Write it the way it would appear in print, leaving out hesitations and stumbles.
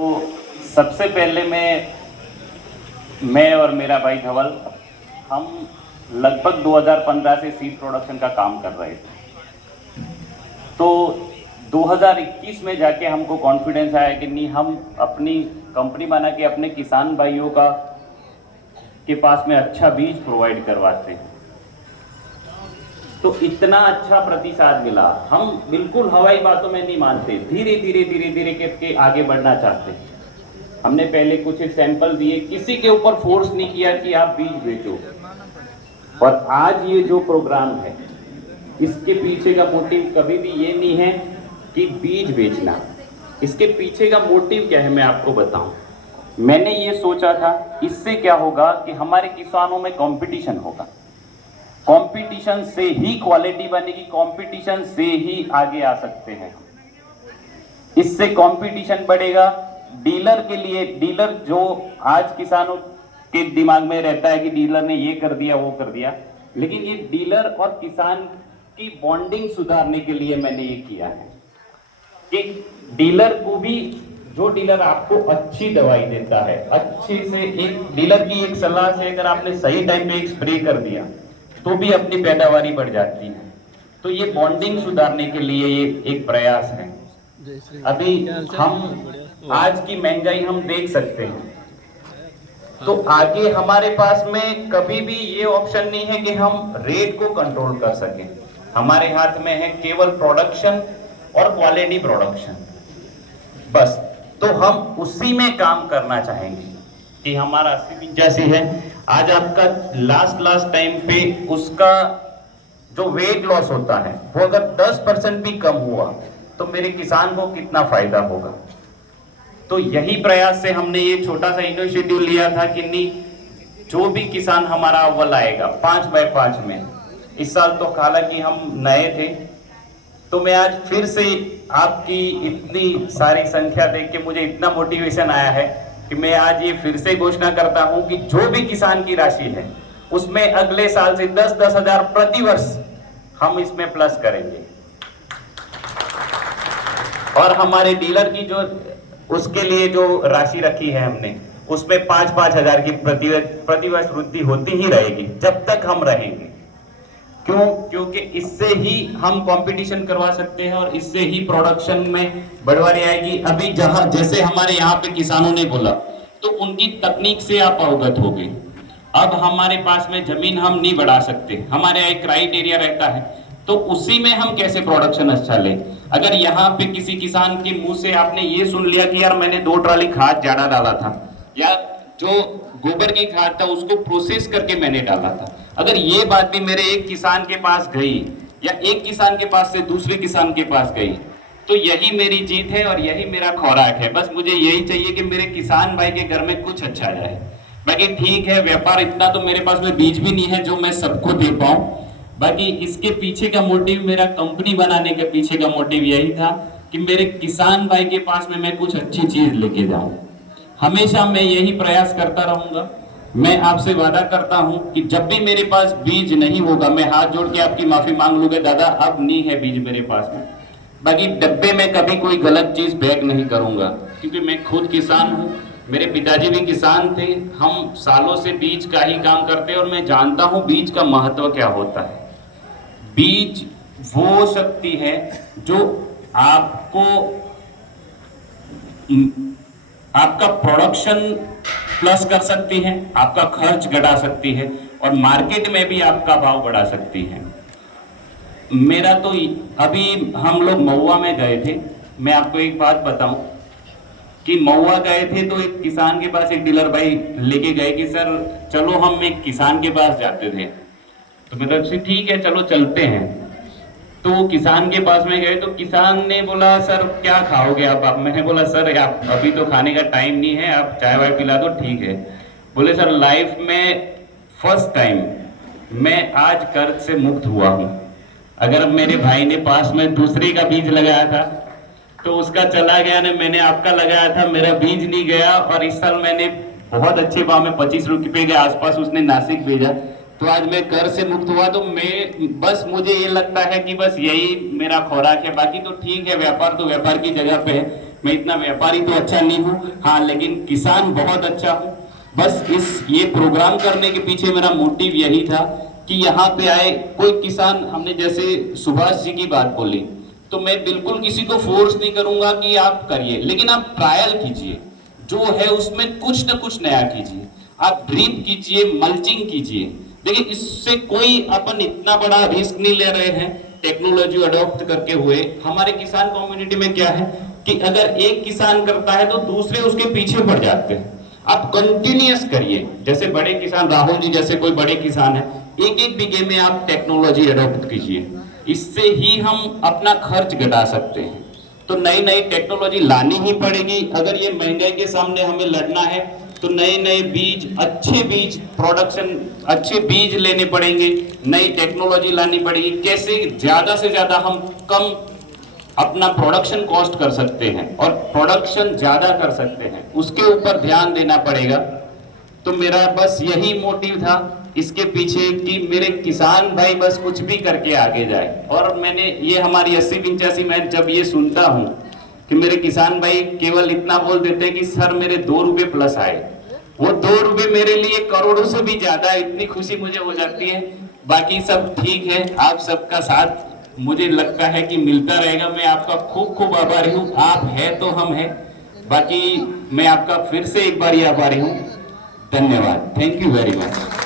तो सबसे पहले मैं और मेरा भाई धवल हम लगभग 2015 से सीड प्रोडक्शन का काम कर रहे थे। तो 2021 में जाके हमको कॉन्फिडेंस आया कि नहीं, हम अपनी कंपनी बना के अपने किसान भाइयों के पास में अच्छा बीज प्रोवाइड करवाते हैं। तो इतना अच्छा प्रतिसाद मिला, हम बिल्कुल हवाई बातों में नहीं मानते, धीरे धीरे करके आगे बढ़ना चाहते हैं। हमने पहले कुछ सैंपल दिए, किसी के ऊपर फोर्स नहीं किया कि आप बीज बेचो। और आज ये जो प्रोग्राम है, इसके पीछे का मोटिव कभी भी ये नहीं है कि बीज बेचना। इसके पीछे का मोटिव क्या है मैं आपको बताऊं। मैंने ये सोचा था, इससे क्या होगा कि हमारे किसानों में कंपटीशन होगा, कंपटीशन से ही क्वालिटी बनेगी, कंपटीशन से ही आगे आ सकते हैं। इससे कंपटीशन बढ़ेगा। डीलर के लिए, डीलर जो आज किसानों के दिमाग में रहता है कि डीलर ने ये कर दिया वो कर दिया, लेकिन ये डीलर और किसान की बॉन्डिंग सुधारने के लिए मैंने ये किया है कि डीलर को भी, जो डीलर आपको अच्छी दवाई देता है, अच्छे से एक डीलर की एक सलाह से अगर आपने सही टाइम पे एक स्प्रे कर दिया तो भी अपनी पैदावारी बढ़ जाती है। तो ये बॉन्डिंग सुधारने के लिए ये एक प्रयास है। अभी हम आज की महंगाई हम देख सकते हैं, तो आगे हमारे पास में कभी भी ये ऑप्शन नहीं है कि हम रेट को कंट्रोल कर सकें। हमारे हाथ में है केवल प्रोडक्शन और क्वालिटी प्रोडक्शन, बस। तो हम उसी में काम करना चाहेंगे कि हमारा 80-85 है। आज आपका लास्ट टाइम पे उसका जो वेट लॉस होता है वो अगर 10% भी कम हुआ तो मेरे किसान को कितना फायदा होगा। तो यही प्रयास से हमने ये छोटा सा इनिशिएटिव लिया था कि नहीं, जो भी किसान हमारा अव्वल आएगा 5x5 में। इस साल तो हालांकि हम नए थे, तो मैं आज फिर से आपकी इतनी सारी संख्या देख के मुझे इतना मोटिवेशन आया है कि मैं आज ये फिर से घोषणा करता हूं कि जो भी किसान की राशि है उसमें अगले साल से 10-10 हजार प्रति वर्ष हम इसमें प्लस करेंगे। और हमारे डीलर की जो उसके लिए जो राशि रखी है हमने, उसमें 5-5 हजार की प्रति वर्ष वृद्धि होती ही रहेगी जब तक हम रहेंगे। क्यों? क्योंकि इससे ही हम कंपटीशन करवा सकते हैं और इससे ही प्रोडक्शन में बढ़ोतरी आएगी। अभी जैसे हमारे यहाँ पे किसानों ने बोला, तो उनकी तकनीक से आप अवगत हो गए। अब हमारे पास में जमीन हम नहीं बढ़ा सकते, हमारे एक क्राइटेरिया रहता है, तो उसी में हम कैसे प्रोडक्शन अच्छा लें। अगर यहाँ पे किसी किसान के मुंह से आपने ये सुन लिया कि यार मैंने 2 ट्राली खाद ज्यादा डाला था, या जो गोबर की खाद था उसको प्रोसेस करके मैंने डाला था, अगर ये बात भी मेरे एक किसान के पास गई या एक किसान के पास से दूसरे किसान के पास गई, तो यही मेरी जीत है और यही मेरा खुराक है। बस मुझे यही चाहिए कि मेरे किसान भाई के घर में कुछ अच्छा जाए। बाकी ठीक है, व्यापार इतना तो मेरे पास में बीज भी नहीं है जो मैं सबको दे पाऊं। बाकी इसके पीछे का मोटिव, मेरा कंपनी बनाने के पीछे का मोटिव यही था कि मेरे किसान भाई के पास में मैं कुछ अच्छी चीज लेके जाऊं। हमेशा मैं यही प्रयास करता रहूंगा। मैं आपसे वादा करता हूं कि जब भी मेरे पास बीज नहीं होगा, मैं हाथ जोड़ के आपकी माफी मांग लूंगा, दादा अब नहीं है बीज मेरे पास में। बाकी डब्बे में कभी कोई गलत चीज पैक नहीं करूंगा, क्योंकि मैं खुद किसान हूं, मेरे पिताजी भी किसान थे। हम सालों से बीज का ही काम करते हैं और मैं जानता हूं बीज का महत्व क्या होता है। बीज वो शक्ति है जो आपको आपका प्रोडक्शन प्लस कर सकती है, आपका खर्च घटा सकती है और मार्केट में भी आपका भाव बढ़ा सकती है। मेरा तो अभी हम लोग महुआ में गए थे, मैं आपको एक बात बताऊं कि महुआ गए थे तो एक किसान के पास एक डीलर भाई लेके गए कि सर चलो हम एक किसान के पास जाते थे। तो मतलब से ठीक है चलो चलते हैं। तो किसान के पास में गए तो किसान ने बोला सर क्या खाओगे आप? मैंने बोला सर आप अभी तो खाने का टाइम नहीं है, आप चाय वाय पिला दो। ठीक है। बोले सर लाइफ में फर्स्ट टाइम मैं आज कर्ज से मुक्त हुआ हूँ। अगर मेरे भाई ने पास में दूसरे का बीज लगाया था तो उसका चला गया ने, मैंने आपका लगाया था, मेरा बीज नहीं गया। और इस साल मैंने बहुत अच्छे भाव में 25 रुपए के आसपास उसने नासिक भेजा, तो आज मैं कर्ज से मुक्त हुआ। तो मैं बस मुझे ये लगता है कि बस यही मेरा खुराक है। बाकी तो ठीक है, व्यापार तो व्यापार की जगह पे है। मैं इतना व्यापारी तो अच्छा नहीं हूँ, हाँ लेकिन किसान बहुत अच्छा हूँ। बस ये प्रोग्राम करने के पीछे मेरा मोटिव यही था कि यहाँ पे आए कोई किसान, हमने जैसे सुभाष जी की बात बोली, तो मैं बिल्कुल किसी को फोर्स नहीं करूंगा कि आप करिए, लेकिन आप ट्रायल कीजिए, जो है उसमें कुछ ना कुछ नया कीजिए। आप ड्रिप कीजिए, मल्चिंग कीजिए। देखिए इससे कोई अपन इतना बड़ा रिस्क नहीं ले रहे हैं टेक्नोलॉजी अडॉप्ट करके हुए। हमारे किसान कम्युनिटी में क्या है कि अगर एक किसान करता है तो दूसरे उसके पीछे पड़ जाते हैं। आप कंटिन्यूअस करिए, जैसे बड़े किसान राहुल जी जैसे कोई बड़े किसान है, एक एक बीघे में आप टेक्नोलॉजी अडॉप्ट कीजिए। इससे ही हम अपना खर्च घटा सकते हैं। तो नई नई टेक्नोलॉजी लानी ही पड़ेगी। अगर ये महंगाई के सामने हमें लड़ना है तो नए नए बीज, अच्छे बीज, प्रोडक्शन, अच्छे बीज लेने पड़ेंगे, नई टेक्नोलॉजी लानी पड़ेगी। कैसे ज्यादा से ज्यादा हम कम अपना प्रोडक्शन कॉस्ट कर सकते हैं और प्रोडक्शन ज्यादा कर सकते हैं, उसके ऊपर ध्यान देना पड़ेगा। तो मेरा बस यही मोटिव था इसके पीछे कि मेरे किसान भाई बस कुछ भी करके आगे जाए। और मैंने ये हमारी 80-85 मैं जब ये सुनता हूँ कि मेरे किसान भाई केवल इतना बोल देते हैं कि सर मेरे 2 रुपए प्लस आए, वो 2 रुपए मेरे लिए करोड़ों से भी ज्यादा, इतनी खुशी मुझे हो जाती है। बाकी सब ठीक है, आप सबका साथ मुझे लगता है कि मिलता रहेगा। मैं आपका खूब खूब आभारी हूँ, आप है तो हम हैं। बाकी मैं आपका फिर से एक बार आभारी हूँ। धन्यवाद, थैंक यू वेरी मच।